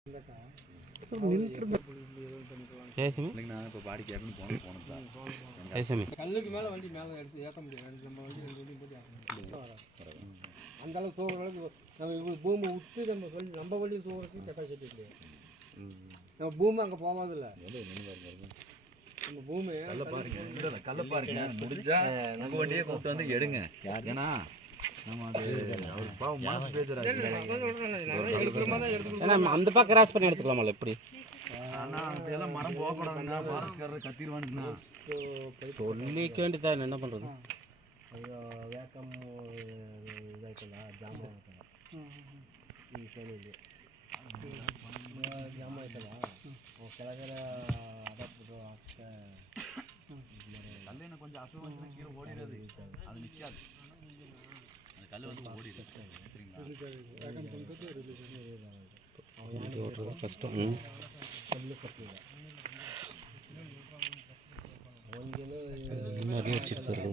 கல்லுக்கு மேலே வண்டி மேலே எடுத்து ஏற்ற முடியாது. நம்ம வண்டி 2 வண்டி போட்டு அந்த அளவுக்கு தூக்குற அளவுக்கு நம்ம இவ்வளோ பூமி விட்டு நம்ம சொல்லி நம்ம வண்டி தூக்குறதுக்கு கெப்பாசிட்டி இல்லையா? நம்ம பூமி அங்கே போகாதில்ல. நம்ம பூமி கல்ல பாருங்க முடிஞ்சா நம்ம வண்டியை கூப்பிட்டு வந்து எடுங்க. ஏன்னா நம்ம அந்த பக்கம் கிராஸ் பண்ணி எடுத்துக்கலாமா? எப்படி மரம் போகக்கூடாதுன்னா ஃபாரஸ்ட்காரர் கத்திடுவானுங்கண்ணா. சொல்லிக்க வேண்டியதான், என்ன பண்ணுறது? வேக்கம் இதாயிட்டா ஜாமான் ಈ ಸರಿ ಇದೆ ಜಾಮ ಆಯ್ತಲ್ಲ ಕೆಳಗಡೆ ಅದಾಕ್ಬಿಟ್ಟು ಅಷ್ಟೇ கல்லுன்னு கொஞ்சம் அசு வந்து கீழே ஓடிடுறது, அது நிற்காது. அந்த கல் வந்து ஓடிடுது. ஓடுறது கஷ்டம். கல்லு கட்டில நிறைய வச்சுருக்காரு.